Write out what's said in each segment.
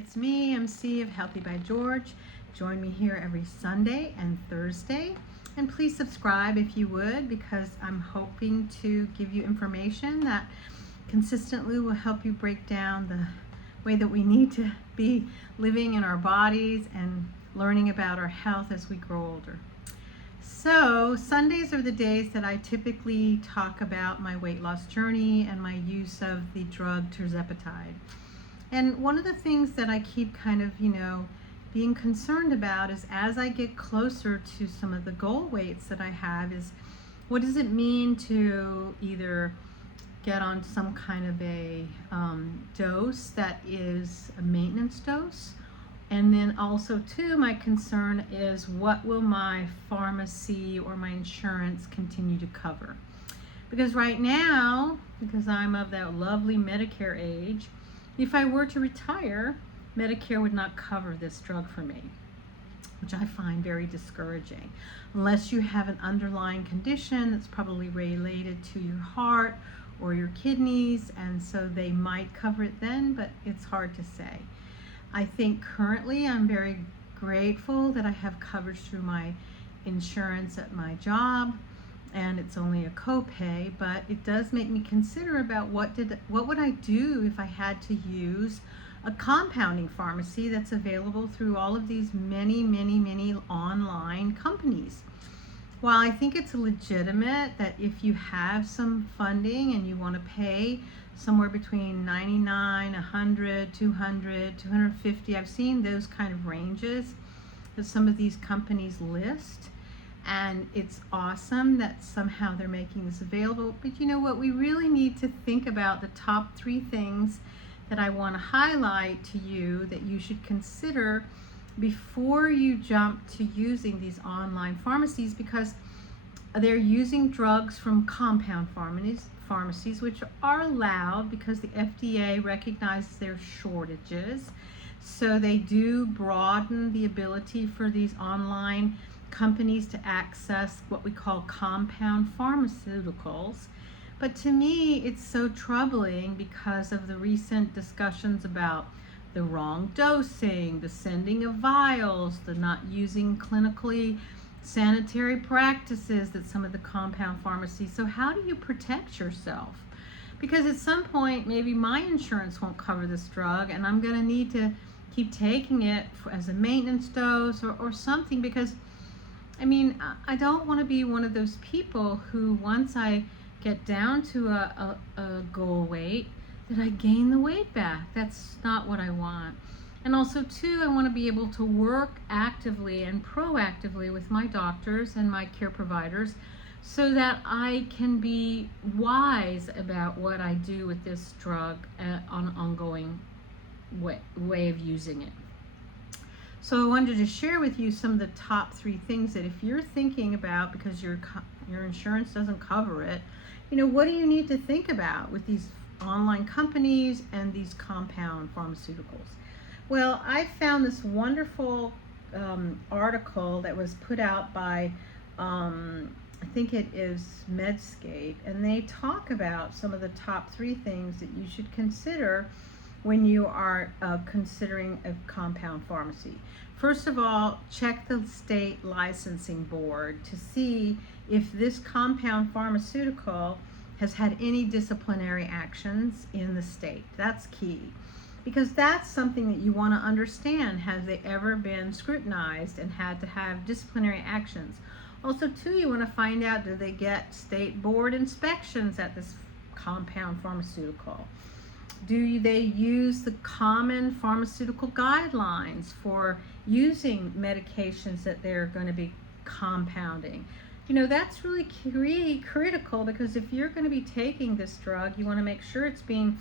it's me, MC of Healthy by George. Join me here every Sunday and Thursday. And please subscribe if you would, because I'm hoping to give you information that consistently will help you break down the way that we need to be living in our bodies and learning about our health as we grow older. So Sundays are the days that I typically talk about my weight loss journey and my use of the drug tirzepatide. And one of the things that I keep kind of, being concerned about is, as I get closer to some of the goal weights that I have, is what does it mean to either get on some kind of a dose that is a maintenance dose, and then also too, my concern is what will my pharmacy or my insurance continue to cover? Because right now, because I'm of that lovely Medicare age, if I were to retire, Medicare would not cover this drug for me, which I find very discouraging. Unless you have an underlying condition that's probably related to your heart or your kidneys, and so they might cover it then, but it's hard to say. I think currently I'm very grateful that I have coverage through my insurance at my job, and it's only a copay, but it does make me consider about what would I do if I had to use a compounding pharmacy that's available through all of these many online companies. While I think it's legitimate that if you have some funding and you want to pay somewhere between $99, $100, $200, $250, I've seen those kind of ranges that some of these companies list, and it's awesome that somehow they're making this available. But you know what, we really need to think about the top 3 things that I want to highlight to you that you should consider before you jump to using these online pharmacies, because they're using drugs from compound pharmacies, which are allowed because the FDA recognizes their shortages. So they do broaden the ability for these online companies to access what we call compound pharmaceuticals. But to me, it's so troubling because of the recent discussions about the wrong dosing, the sending of vials, the not using clinically sanitary practices that some of the compound pharmacies. So how do you protect yourself? Because at some point, maybe my insurance won't cover this drug, and I'm going to need to keep taking it as a maintenance dose or something, because I don't want to be one of those people who, once I get down to a goal weight, that I gain the weight back. That's not what I want. And also too, I want to be able to work actively and proactively with my doctors and my care providers so that I can be wise about what I do with this drug on an ongoing way of using it. So I wanted to share with you some of the top 3 things that if you're thinking about, because your insurance doesn't cover it, what do you need to think about with these online companies and these compound pharmaceuticals? Well, I found this wonderful article that was put out by, I think it is Medscape, and they talk about some of the top 3 things that you should consider when you are considering a compound pharmacy. First of all, check the state licensing board to see if this compound pharmaceutical has had any disciplinary actions in the state. That's key, because that's something that you want to understand. Has they ever been scrutinized and had to have disciplinary actions? Also too, you want to find out, do they get state board inspections at this compound pharmaceutical? Do they use the common pharmaceutical guidelines for using medications that they're going to be compounding? That's really critical, because if you're going to be taking this drug, you want to make sure it's being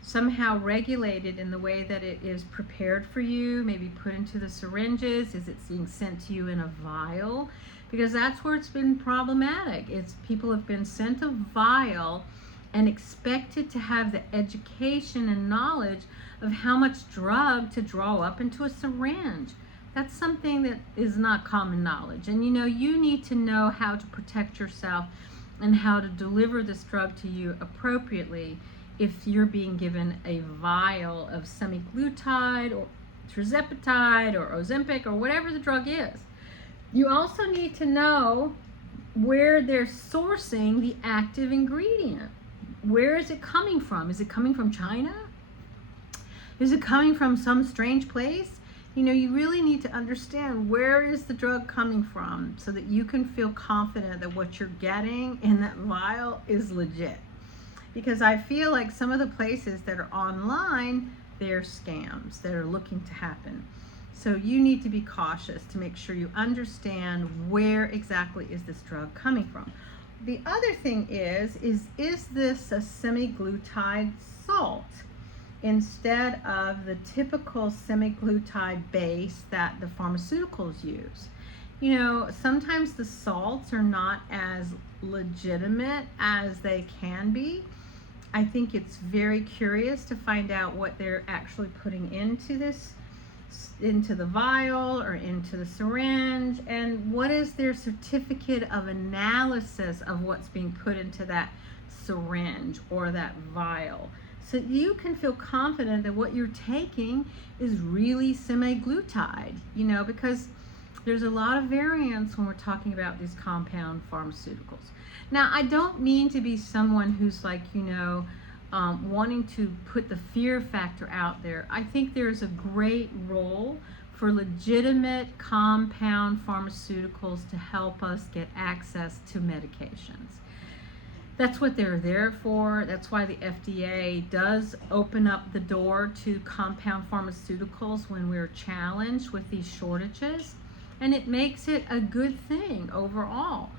somehow regulated in the way that it is prepared for you, maybe put into the syringes. Is it being sent to you in a vial? Because that's where it's been problematic. People have been sent a vial and expected to have the education and knowledge of how much drug to draw up into a syringe. That's something that is not common knowledge. And you need to know how to protect yourself and how to deliver this drug to you appropriately if you're being given a vial of semaglutide or tirzepatide or Ozempic or whatever the drug is. You also need to know where they're sourcing the active ingredient. Where is it coming from? Is it coming from China? Is it coming from some strange place? You know, you really need to understand where is the drug coming from so that you can feel confident that what you're getting in that vial is legit. Because I feel like some of the places that are online, they're scams that are looking to happen. So you need to be cautious to make sure you understand where exactly is this drug coming from. The other thing is this a semaglutide salt instead of the typical semaglutide base that the pharmaceuticals use? You know, sometimes the salts are not as legitimate as they can be. I think it's very curious to find out what they're actually putting into the vial or into the syringe, and what is their certificate of analysis of what's being put into that syringe or that vial, so you can feel confident that what you're taking is really semaglutide, you know, because there's a lot of variance when we're talking about these compound pharmaceuticals. Now, I don't mean to be someone who's like, you know, wanting to put the fear factor out there. I think there's a great role for legitimate compound pharmaceuticals to help us get access to medications. That's what they're there for. That's why the FDA does open up the door to compound pharmaceuticals when we're challenged with these shortages, and it makes it a good thing overall.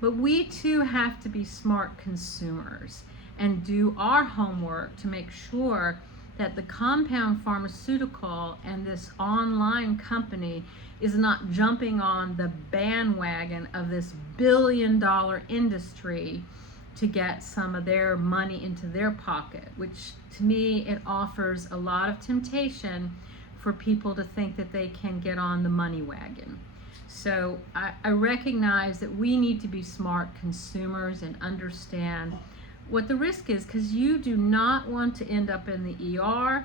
But we too have to be smart consumers and do our homework to make sure that the compound pharmaceutical and this online company is not jumping on the bandwagon of this billion-dollar industry to get some of their money into their pocket, which to me, it offers a lot of temptation for people to think that they can get on the money wagon. So I recognize that we need to be smart consumers and understand what the risk is, because you do not want to end up in the ER.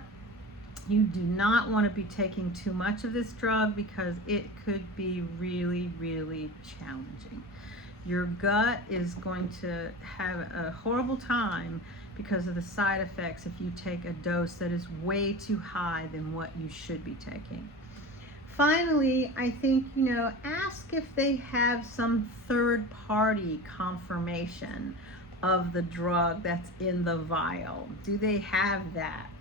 You do not want to be taking too much of this drug because it could be really, really challenging. Your gut is going to have a horrible time because of the side effects if you take a dose that is way too high than what you should be taking. Finally, I think, you know, ask if they have some third-party confirmation of the drug that's in the vial. Do they have that?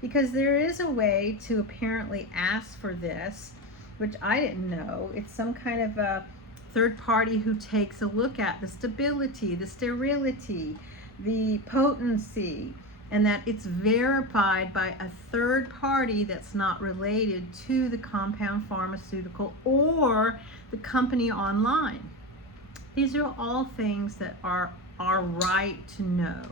Because there is a way to apparently ask for this, which I didn't know. It's some kind of a third party who takes a look at the stability, the sterility, the potency, and that it's verified by a third party that's not related to the compound pharmaceutical or the company online. These are all things that are our right to know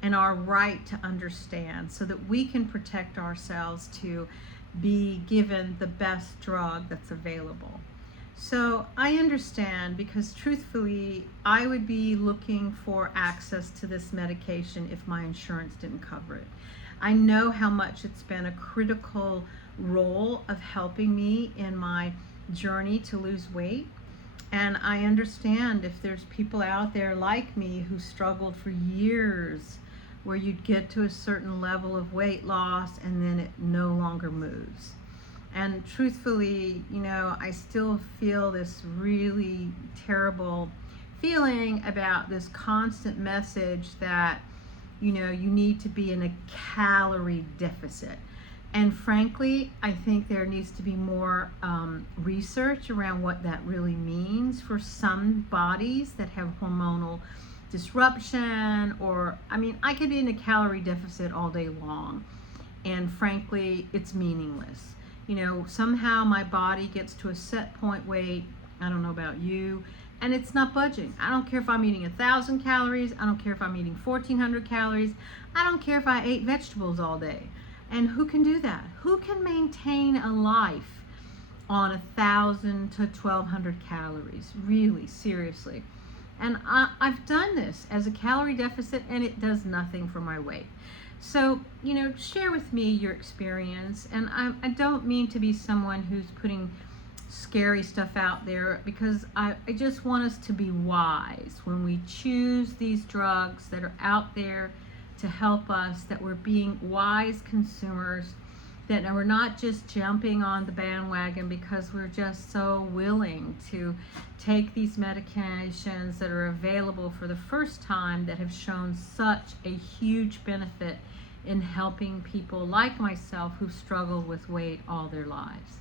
and our right to understand so that we can protect ourselves to be given the best drug that's available. So I understand, because truthfully, I would be looking for access to this medication if my insurance didn't cover it. I know how much it's been a critical role of helping me in my journey to lose weight. And I understand if there's people out there like me who struggled for years, where you'd get to a certain level of weight loss and then it no longer moves. And truthfully, you know, I still feel this really terrible feeling about this constant message that, you know, you need to be in a calorie deficit. And frankly, I think there needs to be more research around what that really means for some bodies that have hormonal disruption, or, I mean, I could be in a calorie deficit all day long, and frankly, it's meaningless. You know, somehow my body gets to a set point weight, I don't know about you, and it's not budging. I don't care if I'm eating 1,000 calories, I don't care if I'm eating 1,400 calories, I don't care if I ate vegetables all day. And who can do that? Who can maintain a life on 1,000 to 1,200 calories? Really, seriously. And I've done this as a calorie deficit, and it does nothing for my weight. So, share with me your experience. And I don't mean to be someone who's putting scary stuff out there, because I just want us to be wise when we choose these drugs that are out there to help us, that we're being wise consumers, that we're not just jumping on the bandwagon because we're just so willing to take these medications that are available for the first time, that have shown such a huge benefit in helping people like myself who've struggled with weight all their lives.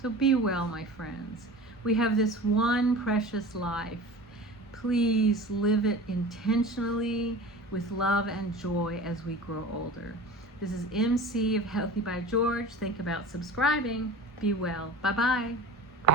So be well, my friends. We have this one precious life. Please live it intentionally with love and joy as we grow older. This is MC of Healthy by George. Think about subscribing. Be well. Bye-bye.